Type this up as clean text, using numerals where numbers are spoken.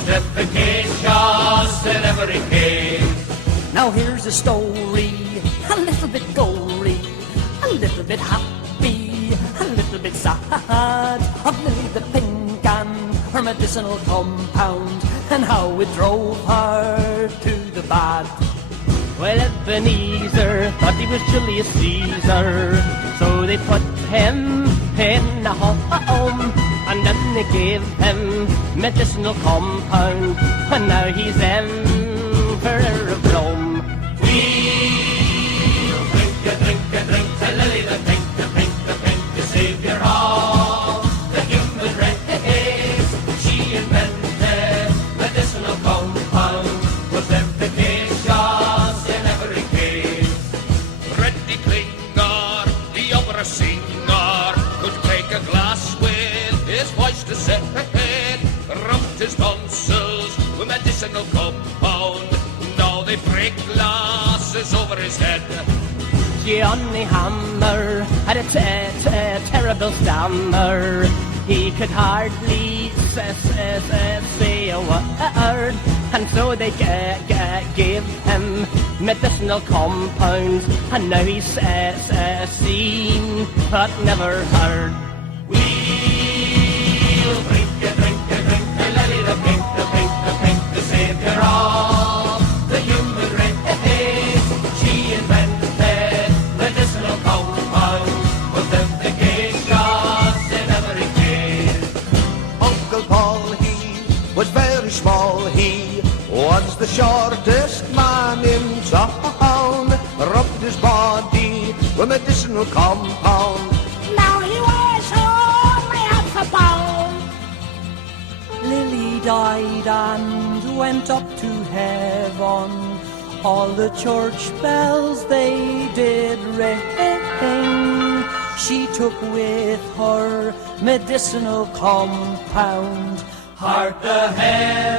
was efficacious in every case. Now here's a story, a little bit gory, a little bit happy, a little bit sad, of Millie the Pink and her medicinal compound, and how it drove her to the bad. Well, Ebenezer thought he was Julius Caesar, so they put him in a home, and then they gave him medicinal compound, and now he's Emperor of Rome. We'll drink to Lily the Pink, the savior of the human race. She invented medicinal compound, was efficacious in every case. Reddy Klinger, the opera singer, could take a glass with his voice to say, rubbed his tonsils with medicinal compound. Now they break glasses over his head. Johnny Hammer had a terrible stammer. He could hardly say a word, and so they gave him medicinal compounds, and now he's seen but never heard. We'll drink to Lily the Pink, the savior of the human race. She invented medicinal compound, was efficacious in every case. Uncle Paul, he was very small. He was the shortest man in town. Rubbed his body with medicinal compound. Now he weighs only half a pound. Lily died and went up to heaven. All the church bells they did ring. She took with her medicinal compound. Heart the head